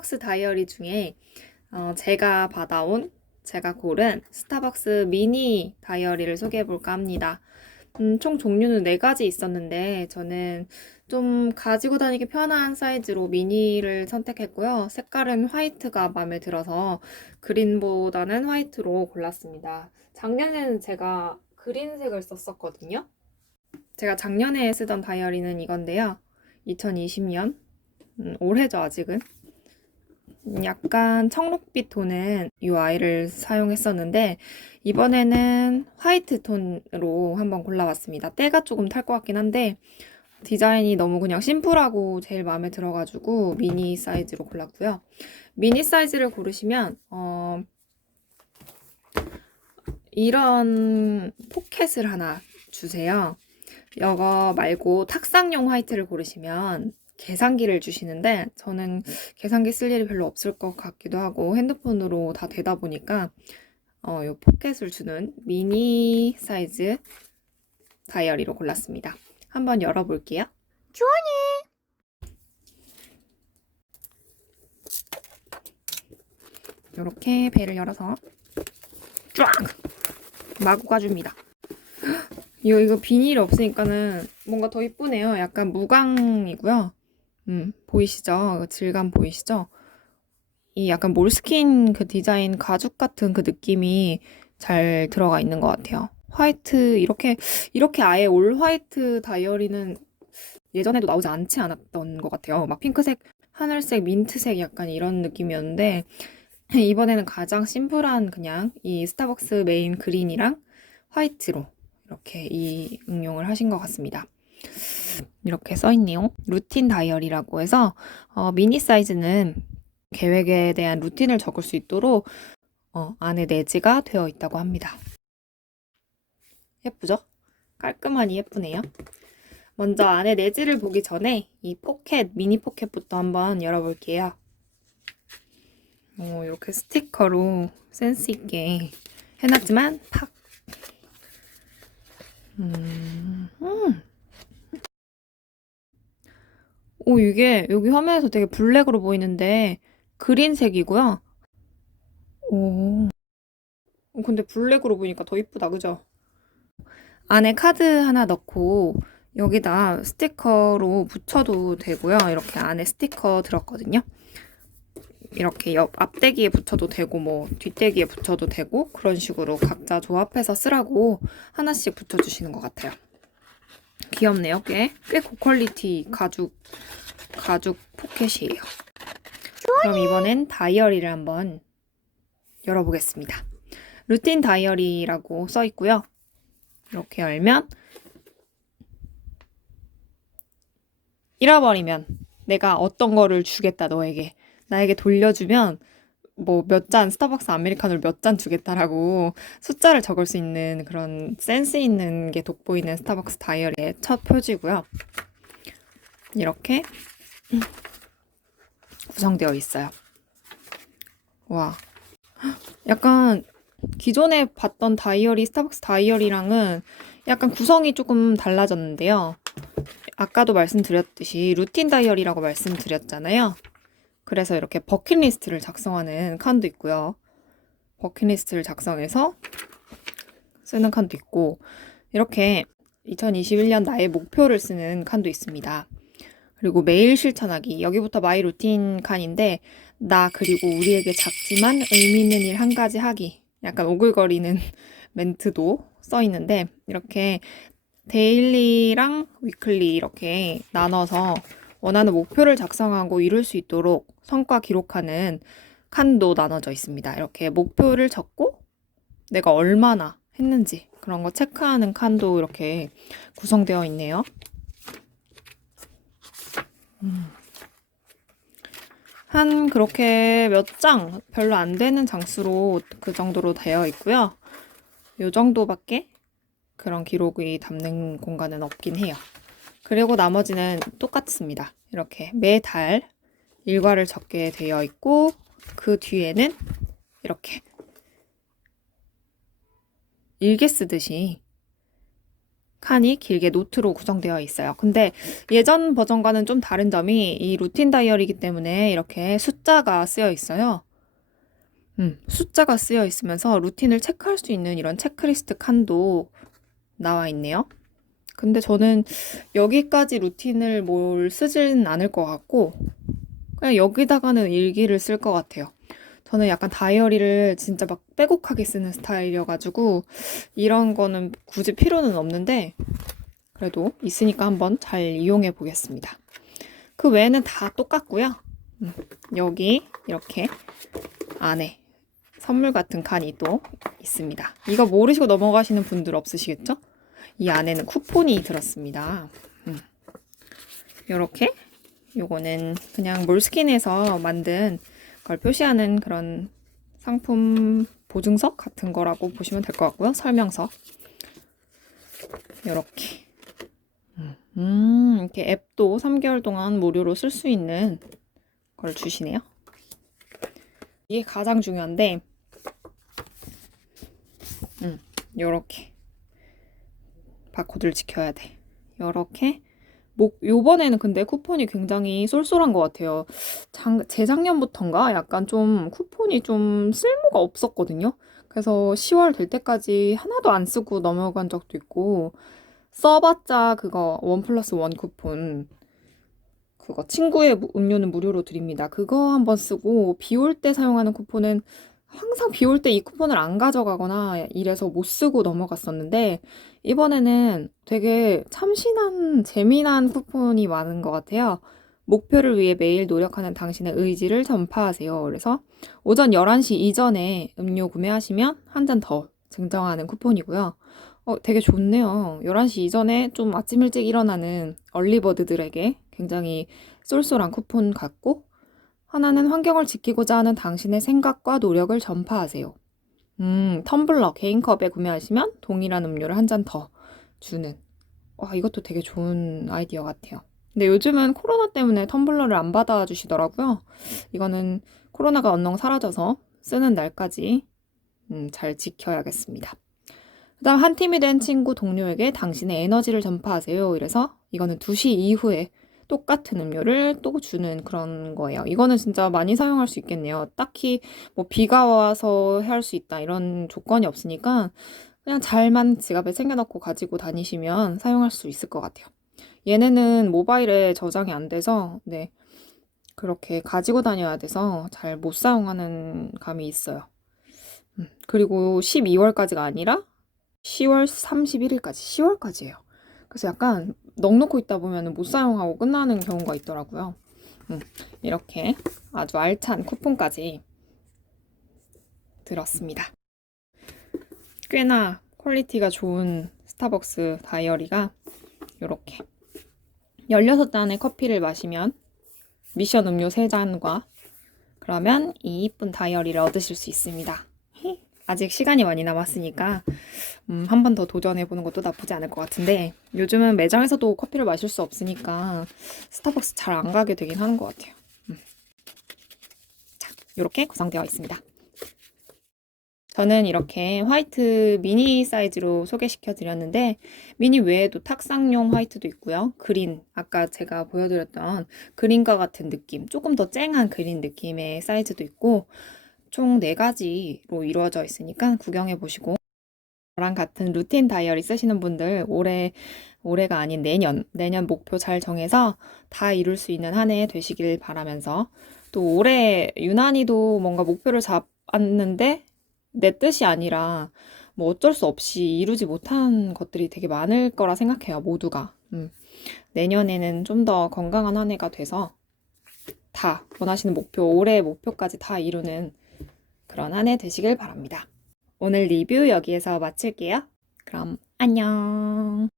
스타벅스 다이어리 중에 어, 제가 받아온 제가 고른 스타벅스 미니 다이어리를 소개해 볼까 합니다. 음, 총 종류는 네 가지 있었는데 저는 좀 가지고 다니기 편한 사이즈로 미니를 선택했고요. 색깔은 화이트가 마음에 들어서 그린보다는 화이트로 골랐습니다. 작년에는 제가 그린색을 썼었거든요. 제가 작년에 쓰던 다이어리는 이건데요. 2020년 음, 올해죠 아직은 음, 약간 청록빛 톤은 이 아이를 사용했었는데 이번에는 화이트 톤으로 한번 골라봤습니다. 때가 조금 탈 것 같긴 한데 디자인이 너무 그냥 심플하고 제일 마음에 들어가지고 미니 사이즈로 골랐고요. 미니 사이즈를 고르시면 어, 이런 포켓을 하나 주세요. 이거 말고 탁상용 화이트를 고르시면 계산기를 주시는데 저는 계산기 쓸 일이 별로 없을 것 같기도 하고 핸드폰으로 다 되다 보니까 어, 요 포켓을 주는 미니 사이즈 다이어리로 골랐습니다. 한번 열어볼게요. 이렇게 배를 열어서 쫙 마구 까줍니다. 이거 이거 비닐이 없으니까는 뭔가 더 이쁘네요. 약간 무광이고요. 음, 보이시죠? 그 질감 보이시죠? 이 약간 몰스킨 그 디자인 가죽 같은 그 느낌이 잘 들어가 있는 것 같아요. 화이트 이렇게 이렇게 아예 올 화이트 다이어리는 예전에도 나오지 않지 않았던 것 같아요. 막 핑크색, 하늘색, 민트색 약간 이런 느낌이었는데 이번에는 가장 심플한 그냥 이 스타벅스 메인 그린이랑 화이트로 이렇게 이 응용을 하신 것 같습니다. 이렇게 써 있네요. 루틴 다이어리라고 해서 어, 미니 사이즈는 계획에 대한 루틴을 적을 수 있도록 어, 안에 내지가 되어 있다고 합니다. 예쁘죠? 깔끔하니 예쁘네요. 먼저 안에 내지를 보기 전에 이 포켓, 미니 포켓부터 한번 열어볼게요. 오, 이렇게 스티커로 센스 있게 해놨지만 팍. 음, 음. 오, 이게 여기 화면에서 되게 블랙으로 보이는데 그린색이고요. 오. 어, 근데 블랙으로 보니까 더 이쁘다, 그죠? 안에 카드 하나 넣고 여기다 스티커로 붙여도 되고요. 이렇게 안에 스티커 들었거든요. 이렇게 옆 앞대기에 붙여도 되고 뭐 뒷대기에 붙여도 되고 그런 식으로 각자 조합해서 쓰라고 하나씩 붙여주시는 것 같아요. 귀엽네요, 꽤. 꽤 고퀄리티 가죽 가죽 포켓이에요. 그럼 이번엔 다이어리를 한번 열어보겠습니다. 루틴 다이어리라고 써 있고요. 이렇게 열면 잃어버리면 내가 어떤 거를 주겠다 너에게 나에게 돌려주면 뭐 몇 잔 스타벅스 아메리카노를 몇 잔 주겠다라고 숫자를 적을 수 있는 그런 센스 있는 게 돋보이는 스타벅스 다이어리의 첫 표지고요. 이렇게 구성되어 있어요. 와. 약간 기존에 봤던 다이어리, 스타벅스 다이어리랑은 약간 구성이 조금 달라졌는데요. 아까도 말씀드렸듯이 루틴 다이어리라고 말씀드렸잖아요. 그래서 이렇게 버킷리스트를 작성하는 칸도 있고요. 버킷리스트를 작성해서 쓰는 칸도 있고, 이렇게 2021년 나의 목표를 쓰는 칸도 있습니다. 그리고 매일 실천하기. 여기부터 마이 루틴 칸인데, 나 그리고 우리에게 작지만 의미 있는 일 한 가지 하기. 약간 오글거리는 멘트도 써 있는데, 이렇게 데일리랑 위클리 이렇게 나눠서 원하는 목표를 작성하고 이룰 수 있도록 성과 기록하는 칸도 나눠져 있습니다. 이렇게 목표를 적고 내가 얼마나 했는지 그런 거 체크하는 칸도 이렇게 구성되어 있네요. 음. 한 그렇게 몇 장, 별로 안 되는 장수로 그 정도로 되어 있고요. 요 정도밖에 그런 기록이 담는 공간은 없긴 해요. 그리고 나머지는 똑같습니다. 이렇게 매달 일과를 적게 되어 있고 그 뒤에는 이렇게 일기 쓰듯이 칸이 길게 노트로 구성되어 있어요. 근데 예전 버전과는 좀 다른 점이 이 루틴 다이어리이기 때문에 이렇게 숫자가 쓰여 있어요. 음, 숫자가 쓰여 있으면서 루틴을 체크할 수 있는 이런 체크리스트 칸도 나와 있네요. 근데 저는 여기까지 루틴을 뭘 쓰진 않을 것 같고, 그냥 여기다가는 일기를 쓸 것 같아요. 저는 약간 다이어리를 진짜 막 빼곡하게 쓰는 스타일이어가지고, 이런 거는 굳이 필요는 없는데, 그래도 있으니까 한번 잘 이용해 보겠습니다. 그 외에는 다 똑같고요. 음, 여기 이렇게 안에 선물 같은 칸이 또 있습니다. 이거 모르시고 넘어가시는 분들 없으시겠죠? 이 안에는 쿠폰이 들었습니다. 음. 요렇게 요거는 그냥 몰스킨에서 만든 걸 표시하는 그런 상품 보증서 같은 거라고 보시면 될 것 같고요. 설명서. 요렇게. 음, 이렇게 앱도 3개월 동안 무료로 쓸 수 있는 걸 주시네요. 이게 가장 중요한데, 음, 요렇게. 바코드를 지켜야 돼. 요렇게. 목, 요번에는 근데 쿠폰이 굉장히 쏠쏠한 것 같아요. 장, 재작년부터인가 약간 좀 쿠폰이 좀 쓸모가 없었거든요. 그래서 10월 될 때까지 하나도 안 쓰고 넘어간 적도 있고, 써봤자 그거 원 플러스 원 쿠폰 그거 친구의 무- 음료는 무료로 드립니다. 그거 한번 쓰고 비 올 때 사용하는 쿠폰은 항상 비 올 때 이 쿠폰을 안 가져가거나 이래서 못 쓰고 넘어갔었는데 이번에는 되게 참신한 재미난 쿠폰이 많은 것 같아요. 목표를 위해 매일 노력하는 당신의 의지를 전파하세요. 그래서 오전 11시 이전에 음료 구매하시면 한 잔 더 증정하는 쿠폰이고요. 어, 되게 좋네요. 11시 이전에 좀 아침 일찍 일어나는 얼리버드들에게 굉장히 쏠쏠한 쿠폰 같고, 하나는 환경을 지키고자 하는 당신의 생각과 노력을 전파하세요. 음, 텀블러 개인 컵에 구매하시면 동일한 음료를 한 잔 더 주는. 와, 이것도 되게 좋은 아이디어 같아요. 근데 요즘은 코로나 때문에 텀블러를 안 받아주시더라고요. 이거는 코로나가 언능 사라져서 쓰는 날까지 음, 잘 지켜야겠습니다. 그 다음 한 팀이 된 친구 동료에게 당신의 에너지를 전파하세요. 이래서 이거는 2시 이후에 똑같은 음료를 또 주는 그런 거예요. 이거는 진짜 많이 사용할 수 있겠네요. 딱히 뭐 비가 와서 할 수 있다 이런 조건이 없으니까 그냥 잘만 지갑에 챙겨놓고 가지고 다니시면 사용할 수 있을 것 같아요. 얘네는 모바일에 저장이 안 돼서 네 그렇게 가지고 다녀야 돼서 잘 못 사용하는 감이 있어요. 음, 그리고 12월까지가 아니라 10월 31일까지, 10월까지예요. 그래서 약간 넉넉고 있다 보면 못 사용하고 끝나는 경우가 있더라고요. 음, 이렇게 아주 알찬 쿠폰까지 들었습니다. 꽤나 퀄리티가 좋은 스타벅스 다이어리가 이렇게 16잔의 커피를 마시면 미션 음료 3잔과 그러면 이 이쁜 다이어리를 얻으실 수 있습니다. 아직 시간이 많이 남았으니까 음, 한 번 더 도전해보는 것도 나쁘지 않을 것 같은데 요즘은 매장에서도 커피를 마실 수 없으니까 스타벅스 잘 안 가게 되긴 하는 것 같아요. 음. 자, 이렇게 구성되어 있습니다. 저는 이렇게 화이트 미니 사이즈로 소개시켜 드렸는데 미니 외에도 탁상용 화이트도 있고요. 그린, 아까 제가 보여드렸던 그린과 같은 느낌, 조금 더 쨍한 그린 느낌의 사이즈도 있고 총 4가지로 이루어져 있으니까 구경해 보시고. 저랑 같은 루틴 다이어리 쓰시는 분들 올해 올해가 아닌 내년 내년 목표 잘 정해서 다 이룰 수 있는 한 해 되시길 바라면서. 또 올해 유난히도 뭔가 목표를 잡았는데 내 뜻이 아니라 뭐 어쩔 수 없이 이루지 못한 것들이 되게 많을 거라 생각해요 모두가. 음. 내년에는 좀 더 건강한 한 해가 돼서 다 원하시는 목표 올해 목표까지 다 이루는 그런 한 해 되시길 바랍니다. 오늘 리뷰 여기에서 마칠게요. 그럼 안녕.